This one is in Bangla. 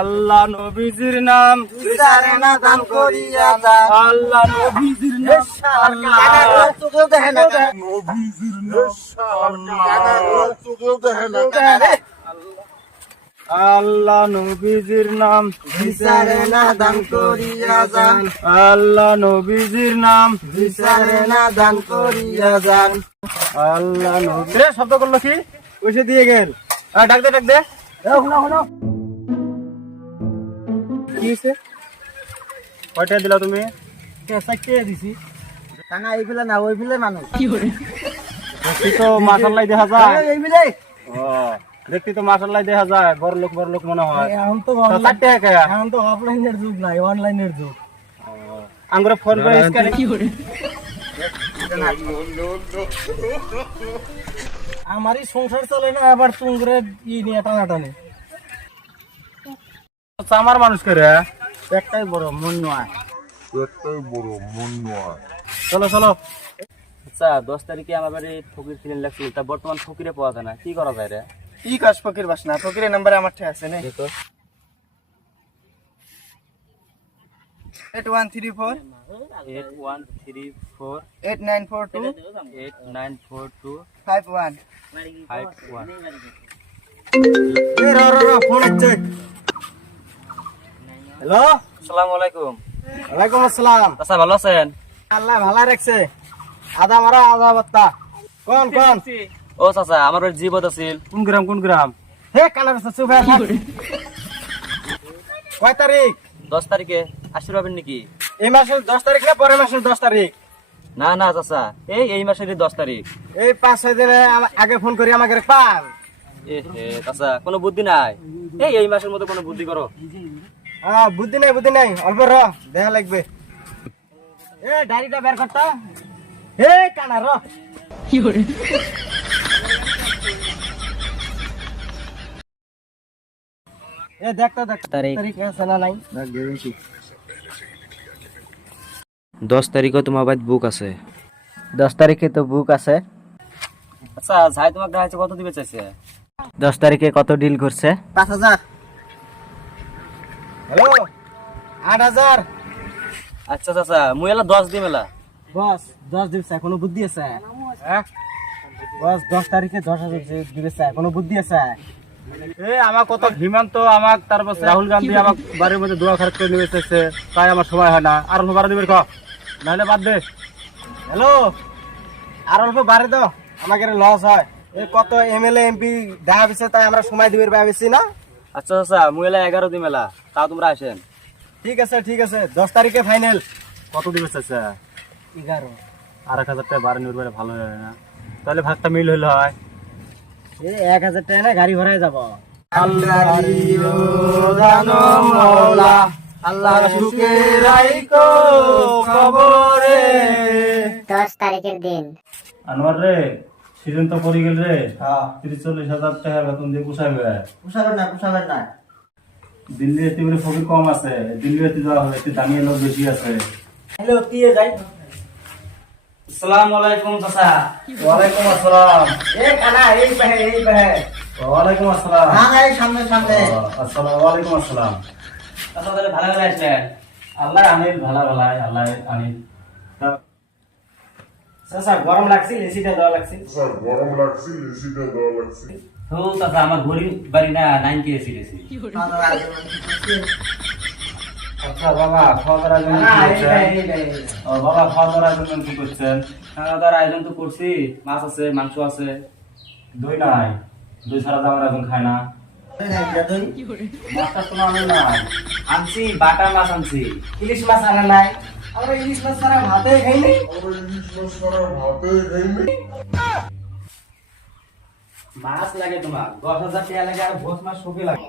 আল্লাহ নবীজির নাম বিচারে না দান করিয়া যান। আল্লাহ নবীজির নাম আল্লাহ চোখেও দেখে না। আল্লাহ নবীজির নাম বিচারে না দান করিয়া যান। আল্লাহ নবীজির নাম বিচারে না দান করিয়া যান। আল্লাহ নবী রে শব্দ করলো কি পয়সা দিয়ে গেল ডাক দে ডাক দে শুনো শুনো কি হয়েছে কয়টা দিলা তুমি চারটে দিছি কানা এইগুলা না ওইগুলো মানুষ দেখি তো মাশাআল্লাহ দেখা যায় এইগুলো ও দেখি তো মাশাআল্লাহ দেখা যায় বড় লোক মনে হয় এখন তো তো চারটে একা এখন তো অফলাইনের যুগ নাই অনলাইনের যুগ। আঙ্গুরে ফোন করে স্ক্যান আমারই সংসার চলে না আবার তুঙ্গরে নিয়ে টানাটানি। আমার মানুষ করে একটাই বড় মন নয়। চলো চলো আচ্ছা 10 তারিখে আমার বাড়ি ফকির কিনে লাগছিল, তা বর্তমান ফকিরে পাওয়া যায় না, কি করা যায় রে? কি কাজ ফকির বাসনা ফকিরের নাম্বার আমার ঠিক আছে না। 8134 8134 8942 8942 51 51। এ র র র ফোন হচ্ছে। হ্যালো আসসালামু আলাইকুম। ওয়ালাইকুম আসসালাম। আচ্ছা ভালো আছেন? আল্লাহ ভালো রাখছে। আদা মারা আদা বাত্তা কোন কোন ও চাচা আমার বাড়ি জীবত আছিল। কোন গ্রাম হে কালার সুফা কয় তারিখ? 10 তারিখে আসতে পারবেন নাকি? এই মাসের 10 তারিখ না পরের মাসের 10 তারিখ? না না চাচা এই মাসের 10 তারিখ। এই 5-6 দিন আগে ফোন করি আমাকে পান। এ হে চাচা কোনো বুদ্ধি নাই? এই মাসের মধ্যে কোনো বুদ্ধি করো। বুদ্ধি নাই অল্প র দেখা লাগবে। এ ডায়েরিটা বের করতা। হে কানা র কি করে এ দেখতা তারিখ। আছে না নাই? 10 তারিখে তোমার বাড়ি বুক আছে। 10 তারিখে তো বুক আছে। আচ্ছা যাই তোমাকে দেখাইছে কত দিবে চাইছে? 10 তারিখে কত ডিল করছে? 5000। হ্যালো 8000। আচ্ছা চাচা মুই এলা 10 দিই মেলা। বস 10 দিবছে কোনো বুদ্ধি আছে? হ্যাঁ বস 10 তারিখে 10,000 দিবছে কোনো বুদ্ধি আছে? আমার কত হিমান্ত আমার তারপর রাহুল গান্ধী আমার বাড়ির মধ্যে দোয়া খরচ করে নিয়ে এসেছে, তাই আমার সময় হয় না। আর অল্প বাড়া দিবেন নাহলে বাদ দে। হ্যালো আর অল্প বাড়ে দাও আমাকে লস হয়। এই কত এমএলএ এমপি দেখা দিছে তাই আমরা সময় দিবের ভাবছি না। আচ্ছা চাচা মুই এলা 11 দিই মেলা, তাও তোমরা আসেন। ঠিক আছে 10 তারিখে ফাইনাল। কত দিবে চাচা? 11। আর 1000 টাকা বাড়ি নিয়ে ভালো হয় না, তাহলে ভাগটা মিল হইলে হয়। এই 1000 টাকা না গাড়ি ভরায় যাব। আল্লাহ জানো মওলা, আল্লাহ সুখে রাইকো কবরে। 10 তারিখের দিন আনোয়ার রে সিজন তো পড়ে গেল রে। 30-40 হাজার টাকা বেতন দিয়ে পোষাবে পুষাবেন না দিল্লি এতে ফকির কম আছে, দিল্লি এতে যাওয়া হবে, একটু দামি লোক বেশি আছে। হ্যালো কি যাই? আসসালামু আলাইকুম চাচা। ওয়ালাইকুম আসসালাম। এ কানা এই পাহে ওয়ালাইকুম আসসালাম। না এই সামনে আসসালাম ওয়ালাইকুম আসসালাম। চাচা তাহলে ভালো করে আসলেন। আল্লাহ আনিল ভালা আল্লাহ আনিল। স্যার গরম লাগছে এসিটা দেওয়া লাগছে। তো চাচা আমার গরিব বাড়ি না 9 কে এসি দিছি। আচ্ছা বাবা খাওয়া দাওয়ার আয়োজন কি করছেন? বাবা খাওয়া দাওয়ার আয়োজন কি করছেন? খাওয়া দাওয়ার আয়োজন তো করছি, মাছ আছে মাংস আছে। দই নাই, দই ছাড়া তো আমরা এখন খাই না। মাছটা তোমার আনেন নাই? আনছি বাটা মাছ আনছি। ইলিশ মাছ আনা নাই? আমরা ইলিশ মাছ ছাড়া ভাতে খাইনি। মাছ লাগে তোমার 10,000 টাকা লাগে আর ভোজ মাছ শুকে লাগে।